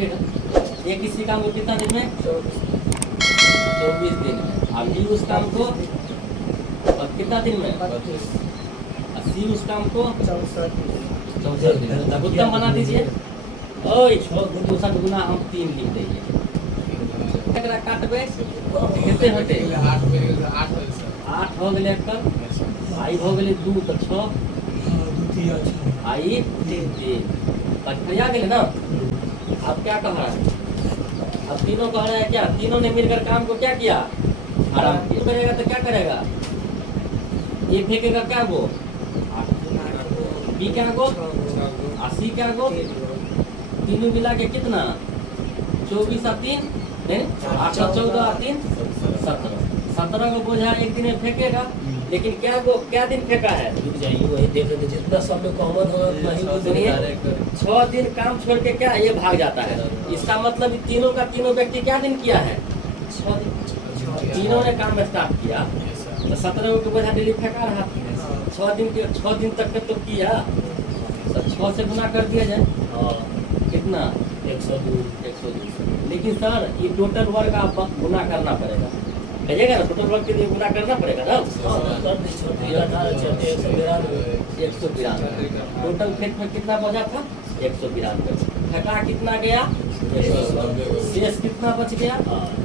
फेंकेगा। ये किसी काम को कितना दिन में? 24 दिन में। अब बी उस काम को कितना दिन में? 80 उस काम को 64 दिन में। लघुत्तम बना दीजिए। ओए 64 गुना हम 3 लिख देंगे। काटबे कितने होते? 8 हो गए एकर, आई हो गए 2 तो 6, आई 3 आ गए ना। अब क्या कह रहा है? अब तीनों कह रहा है क्या? तीनों ने मिलकर काम को क्या किया? आराम किया। करेगा तो क्या करेगा? ये फेंकेगा क्या गो? बी क्या गो? 80 क्या गो? तीनों मिला के कितना? 24 और 3 8 और 14 और 3 17। 17 को बोझा एक दिन में फेंकेगा, लेकिन क्या दिन फेंका है? वही देख रहे थे जितना सब में कॉमन हो वही सुनिए, 6 दिन काम छोड़ के क्या ये भाग जाता है। इसका मतलब तीनों का तीनों व्यक्ति क्या दिन किया है? 6 दिन। तीनों ने काम स्टार्ट किया तो 17 को बोझा डेली फेंका रहा। 6 दिन तक तो किया, तो 6 से गुना कर दिया जाए। कितना? 102। लेकिन सर ये टोटल वर्क आप गुना करना पड़ेगा, कहिएगा ना। टोटल वर्क के लिए गुना करना पड़ेगा ना। 192। टोटल खेत में कितना बोझा था? 192। फेंका कितना गया? 100। शेष कितना बच गया?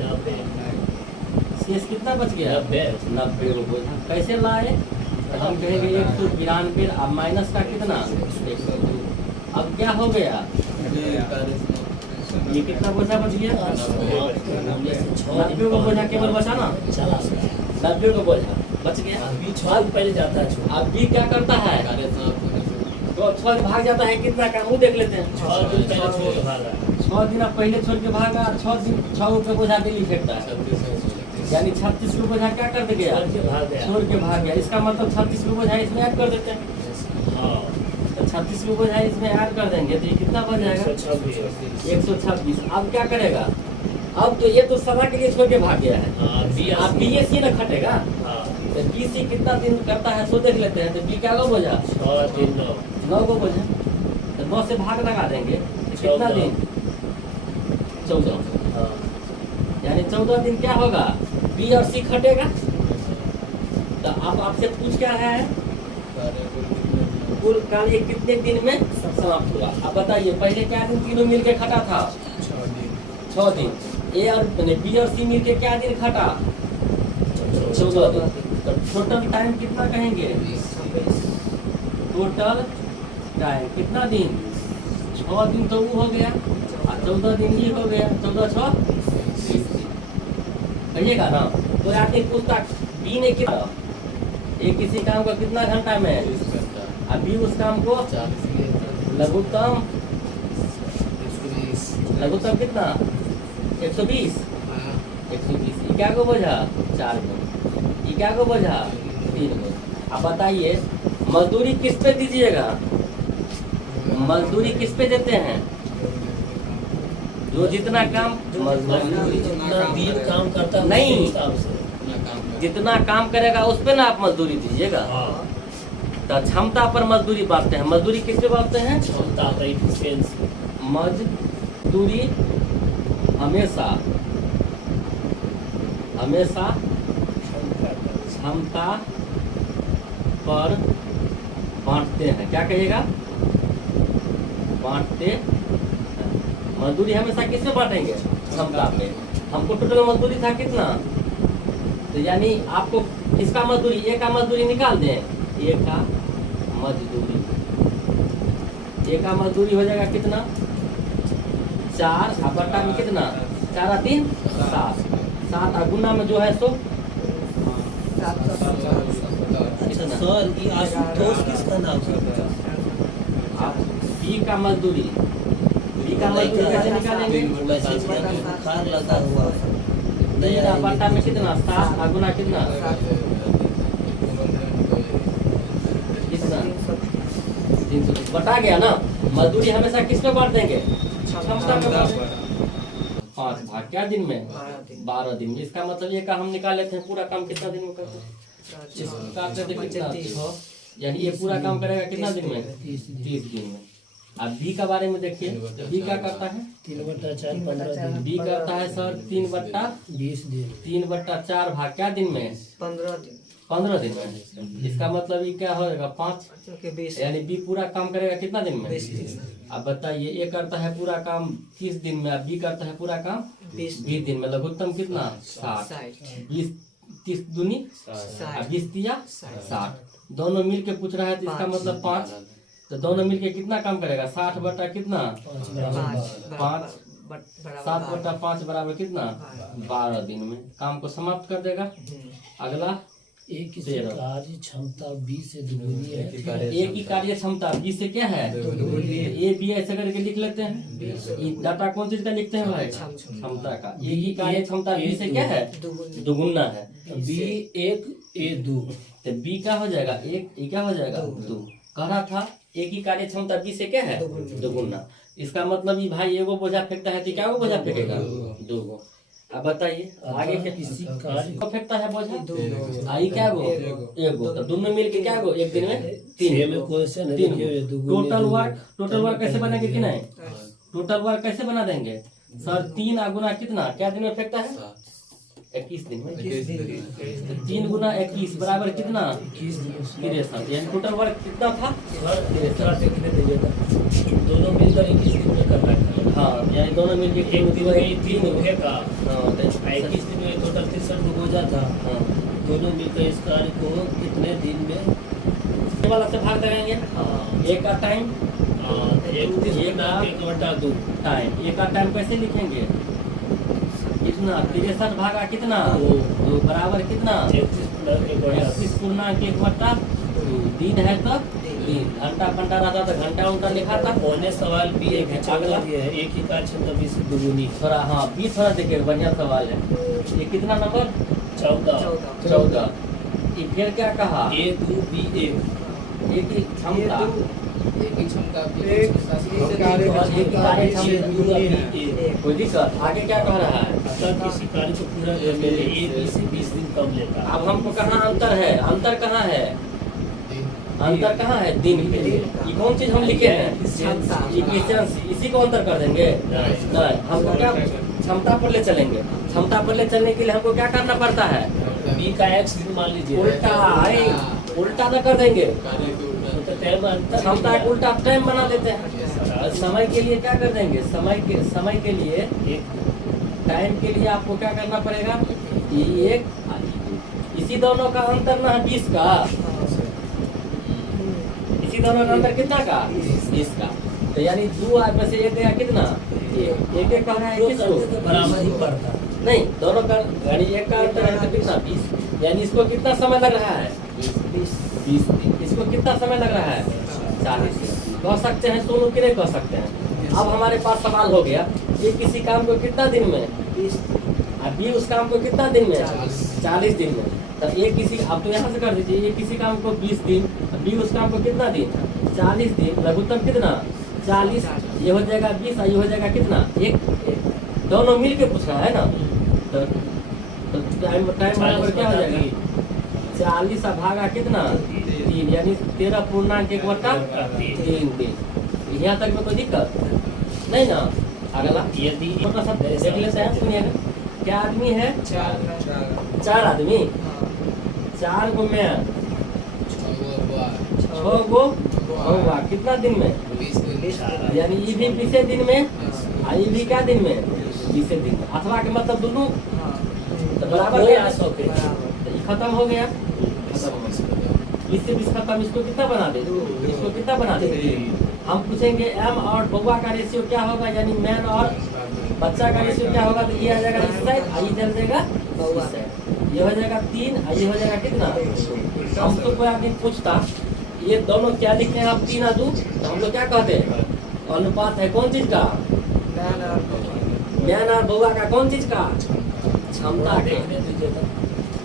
90। शेष कितना बच गया? 90 को बोझा कैसे लाए? हम कहेंगे 192 अब माइनस का कितना? 102। अब क्या हो गया? ये कितना बोझा बच गया? 90 को बोझा केवल बचा ना। 90 को बोझा बच गया। अभी 6 दिन पहले जाता है। अब भी क्या करता है? तो 6 दिन भाग जाता है। कितना काम वो देख लेते हैं। 6 दिन पहले छोड़ के भागा। 6 दिन अब पहले छोड़ के भागा। 6 दिन 6 पे बोझा डेली फेंकता है, यानी 36 को बोझा क्या कर दे गया? छोड़ के भाग गया। इसका मतलब 36 को बोझा इसमें ऐड कर देते हैं। तो 36 को बोझा इसमें ऐड कर देंगे तो ये कितना बच जाएगा? 126। अब क्या करेगा? अब तो ये तो सदा के लिए छोड़ के भाग गया है। अब BSC ना खटेगा। तो BC कितना दिन करता है सो देख लेते हैं। तो B क्या को बोझा? 9 को बोझा। तो 9 से भाग लगा देंगे तो कितना दिन? 14। यानी 14 दिन क्या होगा? B और C खटेगा। तो अब आपसे पूछ क्या रहा है? कुल कार्य कितने दिन में समाप्त हुआ? अब बताइए पहले क्या दिन तीनों मिलके खटा था? 6 दिन। A और B और C मिलके क्या दिन खटा? 14 दिन। तो टोटल टाइम कितना कहेंगे? टोटल टाइम कितना दिन? 6 दिन तो वो हो गया और 14 दिन ये हो गया। 14 6 20 दिन कहिएगा ना। तो आपने पूछता B ने कितना? ये किसी काम का कितना घंटा में? अभी उस काम को लघुत्तम कितना? 120। ये क्या को बोझा? 4 को। ये क्या को बोझा? 3 को। अब बताइए मजदूरी किस पे दीजिएगा? मजदूरी किस पे देते हैं? जो जितना काम मजदूरी जितना दिन काम करता है नहीं, हिसाब से जितना काम करेगा उस पे ना आप मजदूरी दीजिएगा। तो क्षमता पर मजदूरी बांटते हैं। मजदूरी किस पे बांटते हैं? क्षमता पर efficiency। मजदूरी हमेशा क्षमता पर बांटते हैं। क्या कहिएगा? बांटते हैं। मजदूरी हमेशा किस पे बांटेंगे? क्षमता पे। हमको टोटल मजदूरी था कितना? तो यानी आपको इसका मजदूरी ए का मजदूरी निकाल दें। ए का मजदूरी हो जाएगा कितना? 4 और बट्टा में कितना? 4 और 3 7। 7 और गुना में जो है सो सर ये आशुतोष किसका नाम है? बी का मजदूरी कैसे निकालेंगे? बुखार लगा हुआ है। 3 और बट्टा में कितना? 7 और गुना कितना? 330 बटा गया ना। मजदूरी हमेशा किस पे बांट देंगे? क्षमता पे बांट देंगे। 5 भाग क्या दिन में? 12 दिन में। इसका मतलब ये का हम निकाल लेते हैं पूरा काम कितना दिन में करते हैं? काटते थे कितना? यानी ये पूरा काम करेगा कितना दिन में? 30 दिन में। अब बी का बारे में देखिए, बी क्या करता है? 3/4 15 दिन। बी करता है सर 20 दिन। 3/4 भाग क्या दिन में? 15 दिन में। इसका मतलब ये क्या होगा? 5, यानी बी पूरा काम करेगा कितना दिन में? 20 दिन। अब बताइए, ए करता है पूरा काम 30 दिन में, अब बी करता है पूरा काम 20 दिन में। लघुत्तम कितना? 60। 20 30 दूनी 20 तिया 60। दोनों मिल के पूछ रहा है तो इसका मतलब 5। तो दोनों मिल के कितना काम करेगा? 60 बटा कितना? 5। 7/5 बराबर कितना? 12 दिन में काम को समाप्त कर देगा। अगला, एक की कार्य क्षमता 20 से दुगुनी है। ए की कार्य क्षमता 20 से क्या है? ए बी ऐसे करके लिख लेते हैं। ये डाटा कौन चीज का लिखते हैं भाई? क्षमता का। ए की कार्य क्षमता 20 से क्या है? दुगुना है। B 1 A 2। तो बी क्या हो जाएगा? एक, ए क्या हो जाएगा? 2। कह रहा था ए की कार्य क्षमता 20 से क्या है? दुगुना। इसका मतलब ये भाई एगो बोझा फेंकता है तो क्या वो बोझा फेंकेगा? 2 गो। अब बताइए आगे क्या किसी कार्य को फेंकता है बोझा? आई क्या गो? एगो। तो दोनों मिल के क्या गो? एक दिन में 3 में क्वेश्चन है। 3 टोटल वर्क कैसे बनेंगे कि नहीं? टोटल वर्क कैसे बना देंगे सर? 3 गुना कितना क्या दिन में फेंकता है? 21 दिन में। 3 गुना 21 बराबर कितना? 63। यानी टोटल वर्क कितना था? 63। दोनों मिलकर 21 दिन में कर रहे हैं। हाँ, यानी दोनों मिलकर एक दिन में 3 हो का। हाँ, 21 दिन में टोटल 63 हो जाता। हाँ, दोनों मिलकर इस कार्य को कितने दिन में ये वाला से भाग लगाएंगे। एक का टाइम, 1/2 टाइम। एक का टाइम कैसे लिखेंगे? कितना? 63 भागा कितना? 2 बराबर कितना? 31 पूर्णांक 1/2। दिन है तो दिन। घंटा रहता तो घंटा लिखा था। पौने सवाल भी एक ही अगला है। एक ही कार्य क्षमता 20 से दुगुनी। थोड़ा हाँ बी थोड़ा देखिए, बढ़िया सवाल है। ये कितना नंबर? 14। ये फिर क्या कहा? A 2 B 1। एक ही क्षमता, कोई दिक्कत? आगे क्या कह रहा है? अगर किसी कार्य को पूरा करने में A B से 20 दिन कम लेता है। अब हमको कहाँ अंतर है? अंतर कहाँ है? अंतर कहाँ है? दिन पे। ये कौन चीज हम लिखे हैं? Efficiency। इसी को अंतर कर देंगे? नहीं, हमको क्या क्षमता पर ले चलेंगे। क्षमता पर ले चलने के लिए हमको क्या करना पड़ता है? B का X दिन मान लीजिए। उल्टा न कर देंगे, तो टाइम अंतर क्षमता का उल्टा टाइम बना देते हैं। समय के लिए क्या कर देंगे? समय के लिए टाइम के लिए आपको क्या करना पड़ेगा? ये एक, इसी दोनों का अंतर ना है 20 का। इसी दोनों का अंतर कितना का? 20 का। तो यानी 2 में से 1 गया कितना? एक कह रहा है किसको? बराबर ही पड़ता। नहीं, दोनों का यानी एक का अंतर है तो कितना? 20। यानी इसको कितना समय लग रहा है? 20 दिन। इसको कितना समय लग रहा है? 40 दिन। कह सकते हैं सोनू कि नहीं कह सकते हैं? अब हमारे पास सवाल हो गया, ये किसी काम को कितना दिन में? 20। अभी उस काम को कितना दिन में? 40 दिन में। तब ये किसी, अब तो यहाँ से कर दीजिए, ये किसी काम को 20 दिन, अभी उस काम को कितना दिन? 40 दिन। लघुत्तम कितना? 40। ये हो जाएगा 20 और ये हो जाएगा कितना? 1। दोनों मिल के पूछ रहा है ना। तो टाइम बराबर क्या हो जाएगा? 40 भागा कितना? 3, यानी 13 पूर्णांक 1/3 दिन। यहाँ तक में कोई दिक्कत नहीं ना? अगला यदि छोटा सा देख लेते हैं, सुनिएगा। क्या आदमी है? 4 आदमी। 4 गो में 6 गो हुआ कितना दिन में? यानी ये भी 20 दिन में और ये भी क्या दिन में? 20 दिन में। अथवा के मतलब दोनों तो बराबर क्या? 100 के। खत्म हो गया। 20 से 20 खत्म। इसको कितना बना दे? इसको कितना बना दे? हम पूछेंगे एम और बउआ का रेशियो क्या होगा, यानी मैन और बच्चा का रेशियो क्या होगा? तो ये आ जाएगा इस साइड, ये चल जाएगा इस साइड। ये हो जाएगा 3 और ये हो जाएगा कितना? हमको कोई आदमी पूछता ये दोनों क्या लिखे हैं आप 3 और 2, तो हम लोग क्या कहते हैं? अनुपात है कौन चीज का? मैन और बउआ का कौन चीज का? क्षमता के।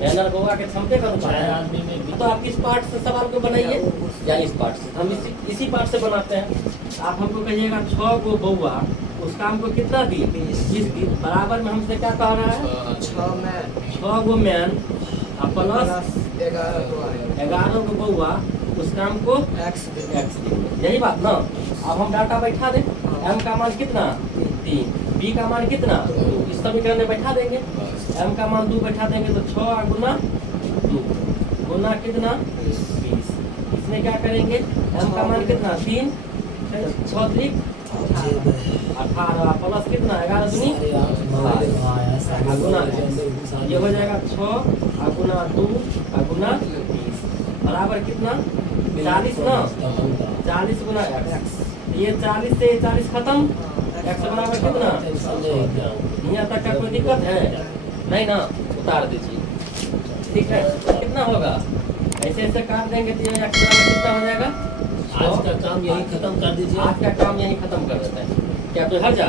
मैन और बउआ के क्षमते का अनुपात है। तो आप किस पार्ट से सवाल को बनाइए? या इस पार्ट से? हम इसी पार्ट से बनाते हैं। आप हमको कहिएगा 6 गो बउआ उस काम को कितना दिन? 20 दिन। बराबर में हमसे क्या कह रहा है? 6 गो मैन प्लस 11 गो बउआ उस काम को एक्स x देंगे, यही बात ना। अब हम डाटा बैठा दें, m का मान कितना 3, b का मान कितना 2, इस समीकरण में बैठा देंगे। m का मान 2 बैठा देंगे तो 6 गुना 2 गुना कितना 20। इसमें क्या करेंगे, m का मान कितना 3, 6 3 18 प्लस कितना 11 दूनी गुना ये हो जाएगा 6 गुना 2 गुना 20 बराबर कितना 40 ना। 40 गुना x, ये 40 से 40 खत्म, x बराबर कितना। यहाँ तक का कोई दिक्कत है नहीं ना, उतार दीजिए। ठीक है, कितना होगा, ऐसे ऐसे काट देंगे तो ये x बराबर कितना हो जाएगा। आज का काम यही खत्म कर दीजिए। आज का काम यही खत्म कर देते हैं। क्या तो हर जा